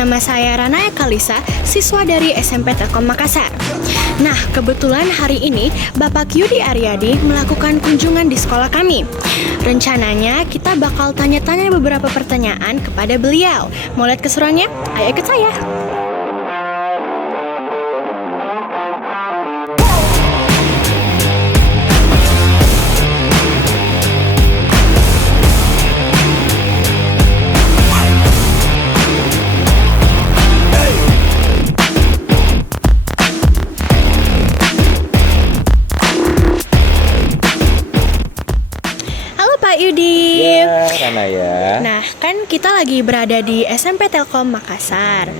Nama saya Rana Ekalisa, siswa dari SMP Telkom Makassar. Nah, kebetulan hari ini Bapak Yudi Aryadi melakukan kunjungan di sekolah kami. Rencananya kita bakal tanya-tanya beberapa pertanyaan kepada beliau. Mau lihat keseruannya? Ayo ikut saya. Yudi. Ya, Rana ya. Nah, kan kita lagi berada di SMP Telkom Makassar.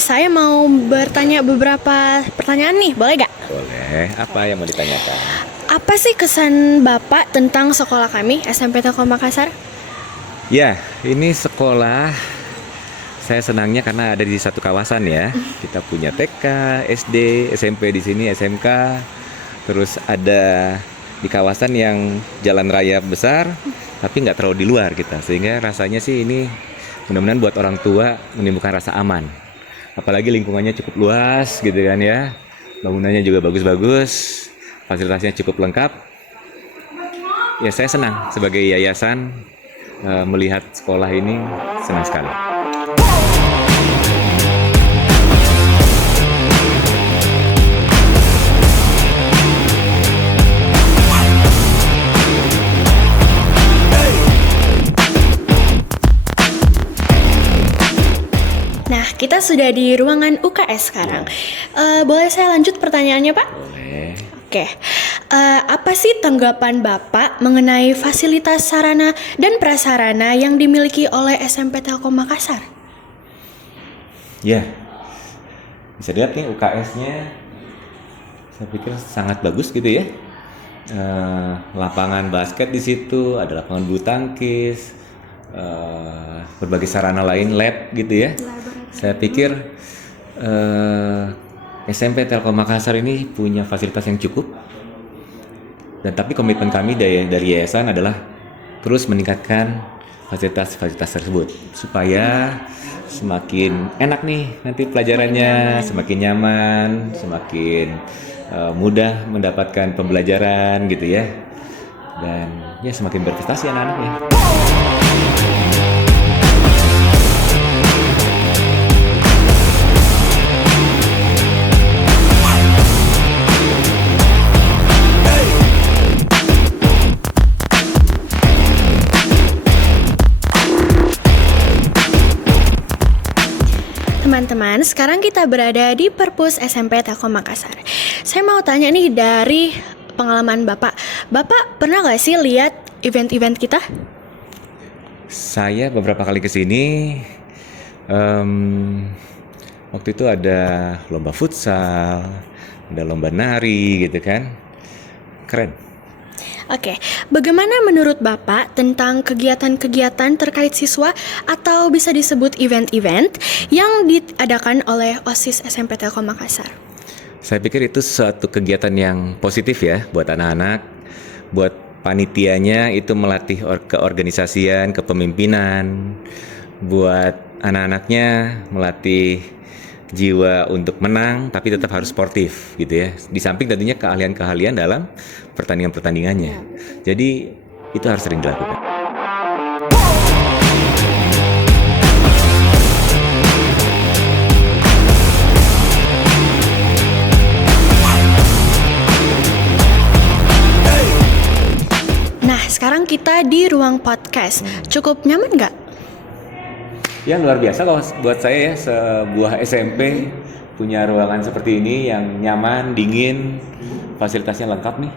Saya mau bertanya beberapa pertanyaan nih, boleh gak? Boleh, apa yang mau ditanyakan? Apa sih kesan Bapak tentang sekolah kami, SMP Telkom Makassar? Ya, ini sekolah saya senangnya karena ada di satu kawasan ya. Kita punya TK, SD, SMP di sini, SMK. Terus ada di kawasan yang jalan raya besar tapi nggak terlalu di luar kita, sehingga rasanya sih ini mudah-mudahan buat orang tua menimbulkan rasa aman, apalagi lingkungannya cukup luas gitu kan ya, bangunannya juga bagus-bagus, fasilitasnya cukup lengkap ya. Saya senang sebagai yayasan melihat sekolah ini, senang sekali. Kita sudah di ruangan UKS sekarang. Boleh saya lanjut pertanyaannya, Pak? Boleh. Oke. Apa sih tanggapan Bapak mengenai fasilitas sarana dan prasarana yang dimiliki oleh SMP Telkom Makassar? Ya, bisa lihat nih UKS-nya, saya pikir sangat bagus gitu ya. Lapangan basket di situ, ada lapangan bulu tangkis, berbagai sarana lain, lab gitu ya. Saya pikir SMP Telkom Makassar ini punya fasilitas yang cukup, dan tapi komitmen kami dari yayasan adalah terus meningkatkan fasilitas tersebut supaya semakin enak nih nanti pelajarannya, semakin nyaman, semakin mudah mendapatkan pembelajaran gitu ya, dan ya semakin berprestasi anak-anaknya. Teman-teman, sekarang kita berada di Perpus SMP Telkom Makassar. Saya mau tanya nih dari pengalaman Bapak. Bapak pernah gak sih lihat event-event kita? Saya beberapa kali kesini, waktu itu ada lomba futsal, ada lomba nari gitu kan, keren. Oke, bagaimana menurut Bapak tentang kegiatan-kegiatan terkait siswa atau bisa disebut event-event yang diadakan oleh OSIS SMP Telkom Makassar? Saya pikir itu suatu kegiatan yang positif ya buat anak-anak, buat panitianya itu melatih keorganisasian, kepemimpinan, buat anak-anaknya melatih jiwa untuk menang tapi tetap harus sportif gitu ya. Di samping tentunya keahlian-keahlian dalam pertandingan-pertandingannya. Jadi itu harus sering dilakukan. Nah, sekarang kita di ruang podcast. Cukup nyaman nggak? Ya luar biasa kalau buat saya ya, sebuah SMP punya ruangan seperti ini yang nyaman, dingin, fasilitasnya lengkap nih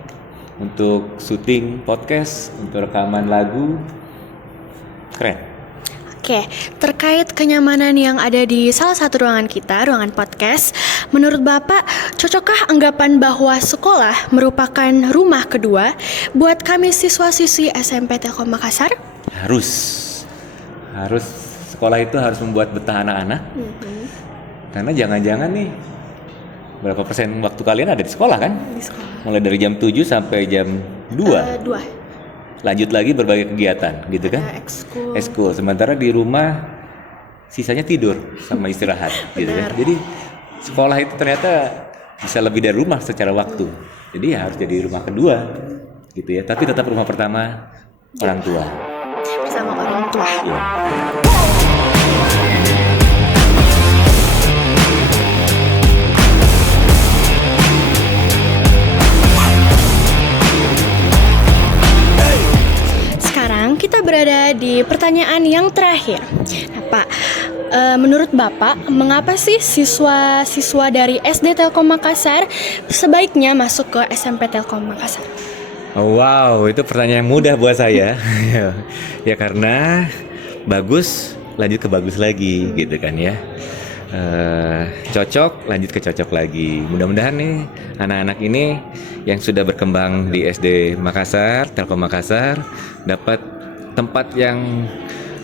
untuk syuting podcast, untuk rekaman lagu, keren. Oke, terkait kenyamanan yang ada di salah satu ruangan kita, ruangan podcast, menurut Bapak, cocokkah anggapan bahwa sekolah merupakan rumah kedua buat kami siswa-siswi SMP Telkom Makassar? harus sekolah itu harus membuat betah anak-anak. Karena jangan-jangan nih berapa persen waktu kalian ada di sekolah kan? Di sekolah. Mulai dari jam 7 sampai jam 2. 2. Lanjut lagi berbagai kegiatan gitu kan? Ekskul. Ekskul. Sementara di rumah sisanya tidur sama istirahat gitu kan. Jadi sekolah itu ternyata bisa lebih dari rumah secara waktu. Jadi ya harus jadi rumah kedua gitu ya. Tapi tetap rumah pertama orang tua. Bersama orang tua. Ya. Sekarang kita berada di pertanyaan yang terakhir. Nah, Pak, menurut Bapak, mengapa sih siswa-siswa dari SD Telkom Makassar sebaiknya masuk ke SMP Telkom Makassar? Oh, wow, itu pertanyaan mudah buat saya. Ya karena bagus, lanjut ke bagus lagi, gitu kan ya. Cocok, lanjut ke cocok lagi. Mudah-mudahan nih anak-anak ini yang sudah berkembang di SD Makassar, Telkom Makassar, dapat tempat yang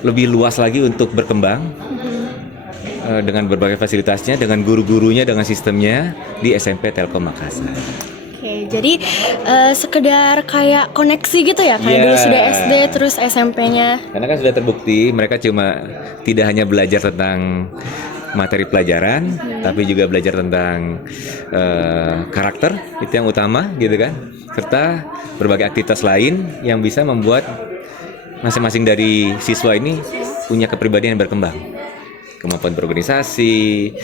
lebih luas lagi untuk berkembang dengan berbagai fasilitasnya, dengan guru-gurunya, dengan sistemnya di SMP Telkom Makassar. Oke, jadi sekedar kayak koneksi gitu ya, kayak dulu sudah SD terus SMP-nya. Karena kan sudah terbukti mereka cuma tidak hanya belajar tentang materi pelajaran, tapi juga belajar tentang karakter, itu yang utama gitu kan, serta berbagai aktivitas lain yang bisa membuat masing-masing dari siswa ini punya kepribadian yang berkembang, kemampuan berorganisasi,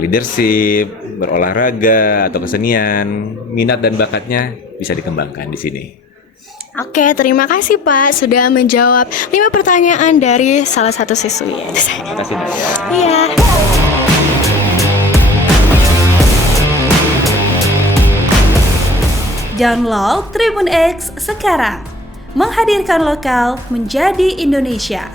leadership, berolahraga atau kesenian, minat dan bakatnya bisa dikembangkan di sini. Oke, terima kasih Pak sudah menjawab 5 pertanyaan dari salah satu siswi. Terima kasih Mbak. Iya. Download Tribun X sekarang. Menghadirkan lokal menjadi Indonesia.